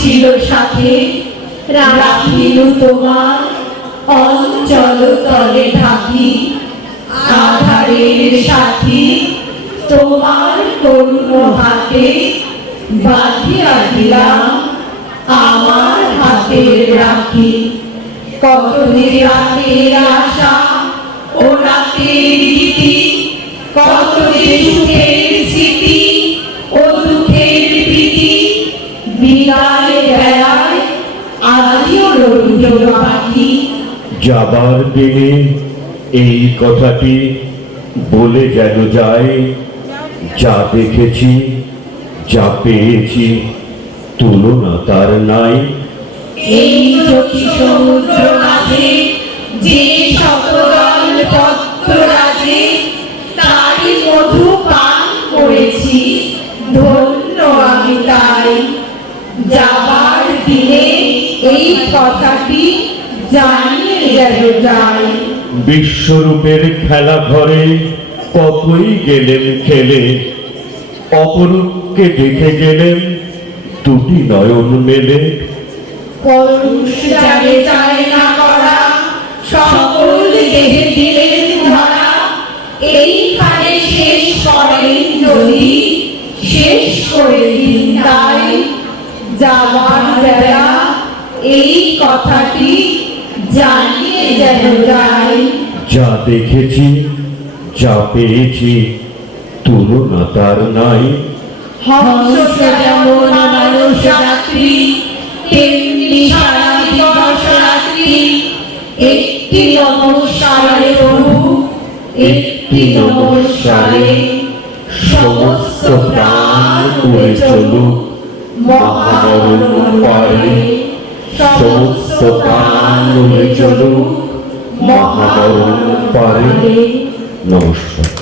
ছিল সাথে, রাখিল তোমার অঞ্চল তলে ঢাকি। আধারের সাথী তোমার করুণ হাতে বাঁধিয়া দিলাম আমার হাতের রাখি। কত যে রাতের আশা ও গীতি, কত বিদায় বেলায় আদিও যাবার দিনে এই কথাটি বলে যেন যায় যা দেখেছি যা পেয়েছি তুলনা তার নাই। এই চোখি সমুদ্র মাঝে যে শতদল পত্ররাজে যাবার দিনে এই কথাটি জানিয়ে যেন যায় বিশ্বরূপের খেলা ঘরে কতই গেলেন খেলে অপরূপকে দেখে গেলেন দুটি নয়ন মেলে। পরশ যারে চায় না করা সকল দেহে দিলেন ধরা। এইখানে শেষ করেন যদি শেষ করে তাই যাবার বেলা এই কথাটি জানিয়ে যেন যায়। যা দেখেছি যা পেয়েছি তুলনা তার নাই। হংস যেমন মানুষ রাত্রি তেমনি সারা দিবস রাত্রি। একটি নমস্কারে প্রভু একটি নমস্কারে সমস্ত প্রাণ উড়ে চলুক। মহামরণ পারে সমস্ত প্রাণ চলুক মহামরণ নমস্কার।